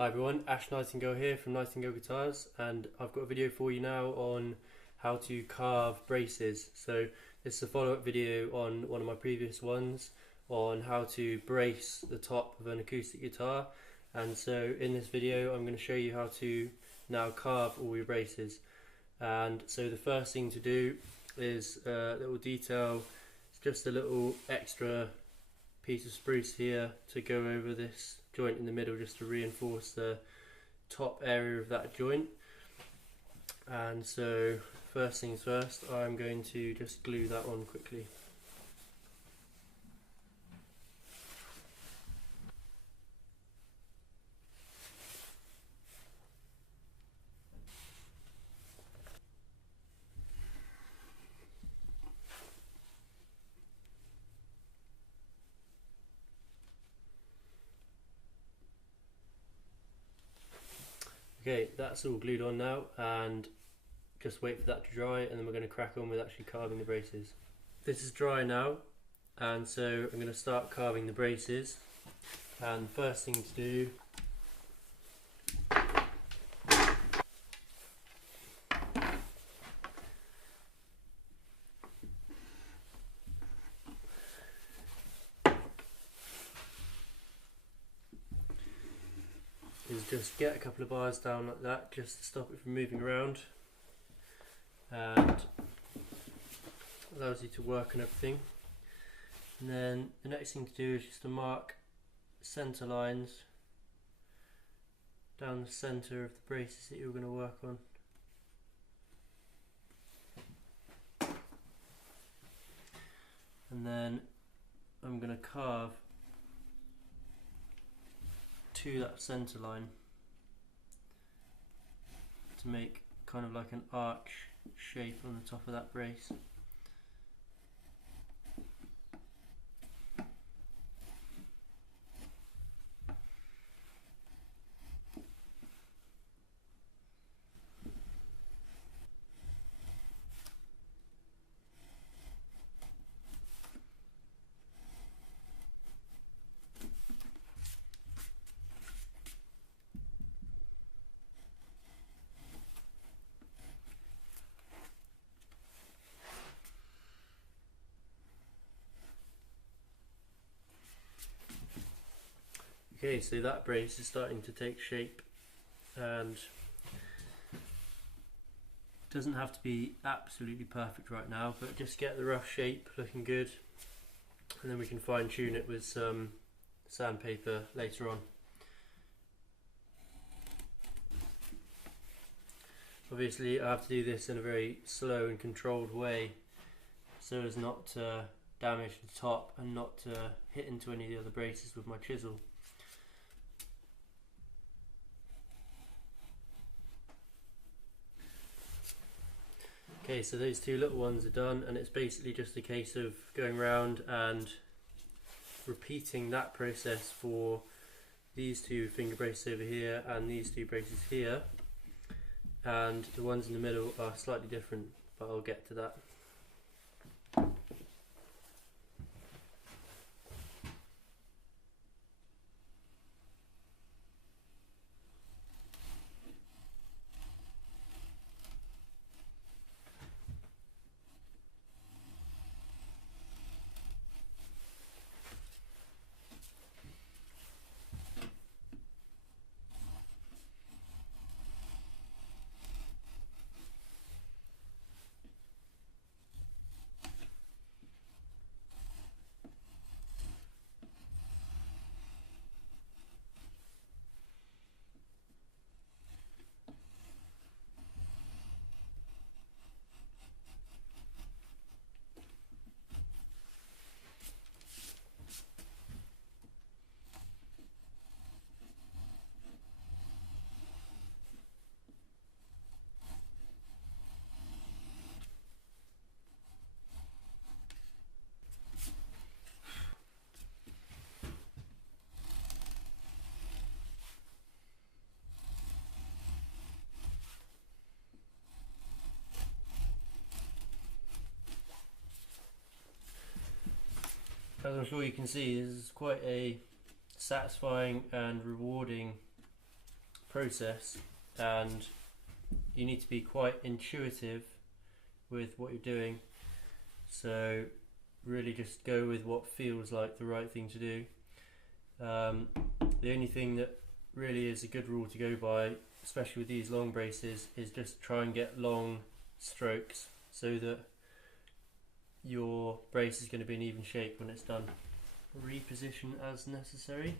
Hi everyone, Ash Nightingale here from Nightingale Guitars, and I've got a video for you now on how to carve braces. So this is a follow-up video on one of my previous ones on how to brace the top of an acoustic guitar, and so in this video I'm going to show you how to now carve all your braces. And so the first thing to do is a little detail. It's just a little extra piece of spruce here to go over this joint in the middle, just to reinforce the top area of that joint. And so first things first, I'm going to just glue that on quickly. Okay, that's all glued on now, and just wait for that to dry, and then we're going to crack on with actually carving the braces. This is dry now, and so I'm going to start carving the braces. And the first thing to do is just get a couple of bars down like that, just to stop it from moving around, and allows you to work on everything. And then the next thing to do is just to mark centre lines down the centre of the braces that you're going to work on. And then I'm going to carve to that centre line to make kind of like an arch shape on the top of that brace. Okay, so that brace is starting to take shape, and doesn't have to be absolutely perfect right now, but just get the rough shape looking good, and then we can fine tune it with some sandpaper later on. Obviously I have to do this in a very slow and controlled way so as not to damage the top and not to hit into any of the other braces with my chisel. Okay, so those two little ones are done, and it's basically just a case of going around and repeating that process for these two finger braces over here and these two braces here, and the ones in the middle are slightly different, but I'll get to that. As I'm sure you can see, this is quite a satisfying and rewarding process, and you need to be quite intuitive with what you're doing. So really just go with what feels like the right thing to do. The only thing that really is a good rule to go by, especially with these long braces, is just try and get long strokes so that your brace is going to be in even shape when it's done. Reposition as necessary.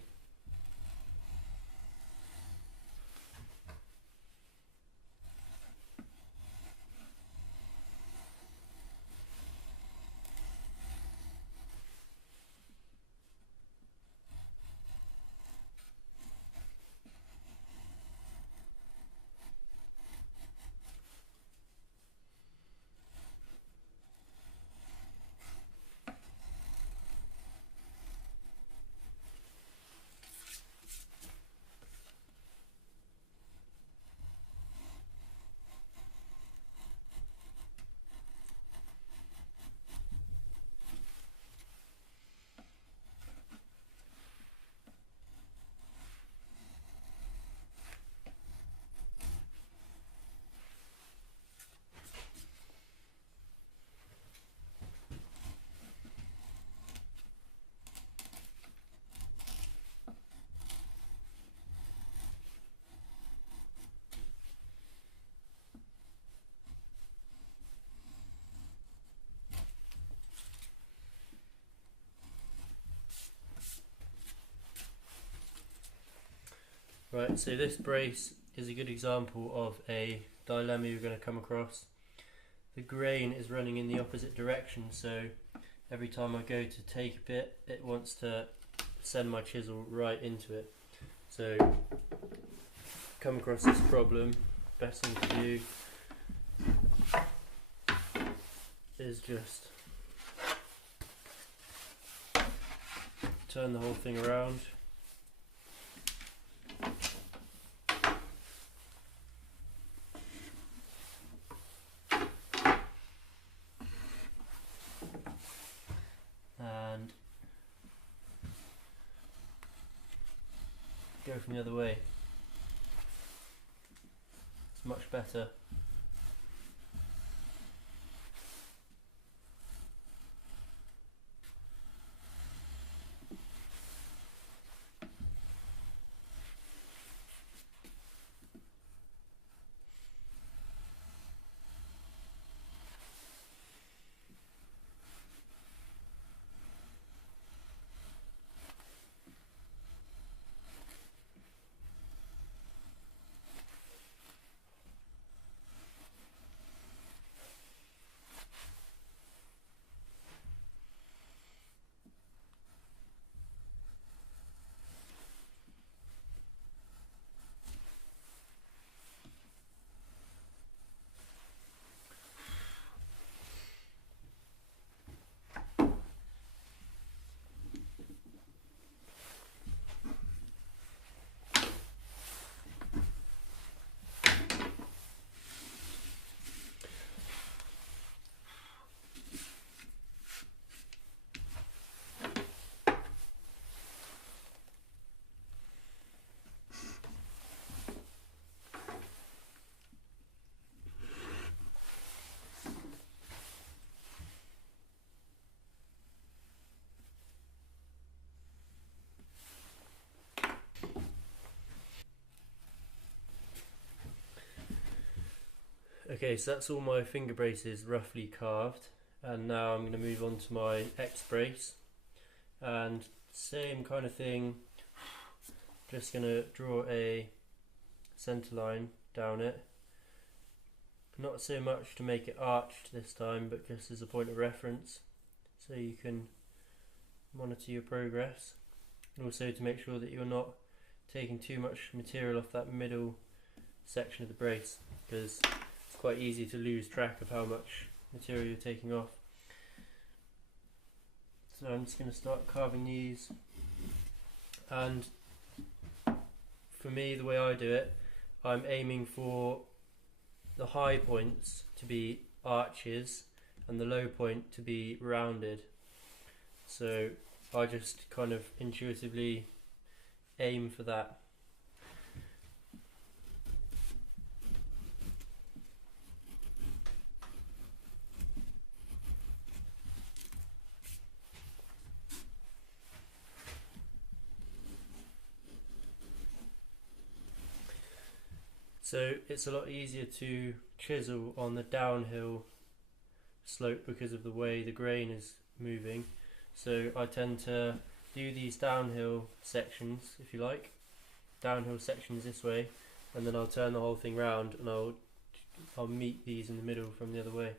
Right, so this brace is a good example of a dilemma you're going to come across. The grain is running in the opposite direction, so every time I go to take a bit, it wants to send my chisel right into it. So, come across this problem, best thing to do is just turn the whole thing around. And go from the other way. It's much better. Okay, so that's all my finger braces roughly carved, and now I'm going to move on to my X brace, and same kind of thing, just going to draw a centre line down it, not so much to make it arched this time, but just as a point of reference so you can monitor your progress, and also to make sure that you're not taking too much material off that middle section of the brace, because it's quite easy to lose track of how much material you're taking off. So I'm just going to start carving these, and for me, the way I do it, I'm aiming for the high points to be arches and the low point to be rounded. So I just kind of intuitively aim for that. So it's a lot easier to chisel on the downhill slope because of the way the grain is moving. So I tend to do these downhill sections, if you like, downhill sections this way, and then I'll turn the whole thing round and I'll meet these in the middle from the other way.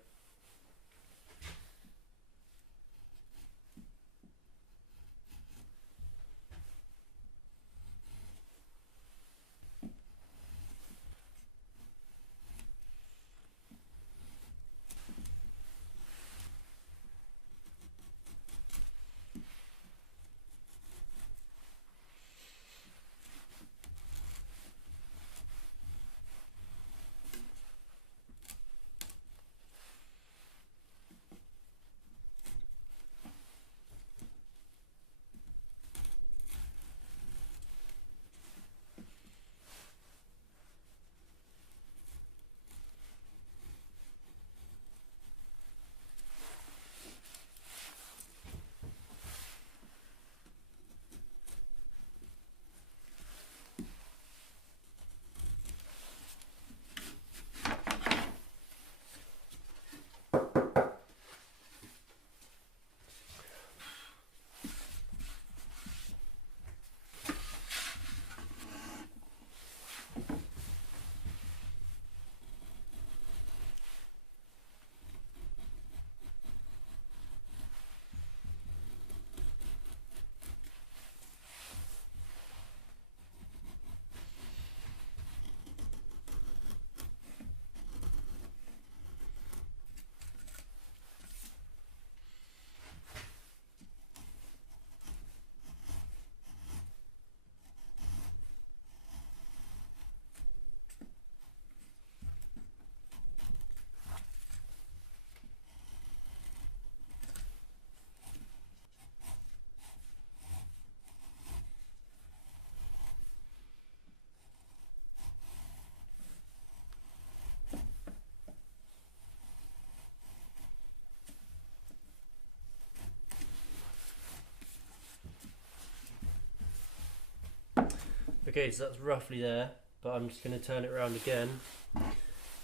Okay, so that's roughly there, but I'm just going to turn it around again,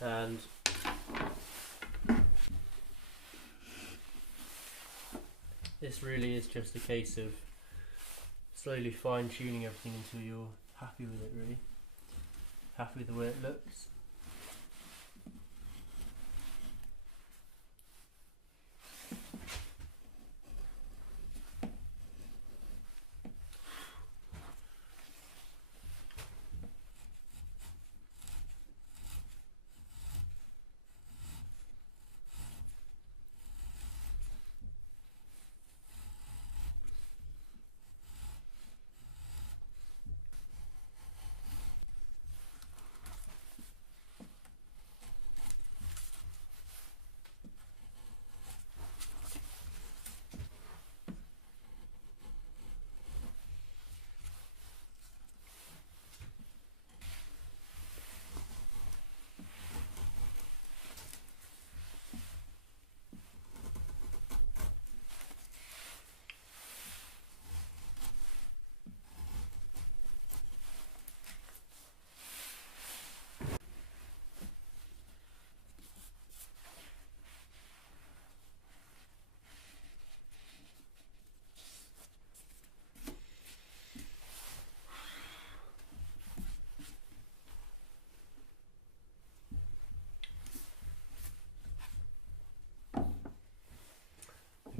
and this really is just a case of slowly fine-tuning everything until you're happy with it, really. Happy with the way it looks.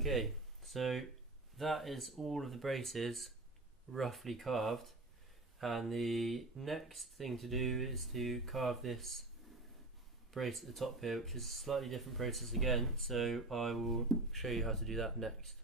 Okay, so that is all of the braces roughly carved, and the next thing to do is to carve this brace at the top here, which is a slightly different process again, so I will show you how to do that next.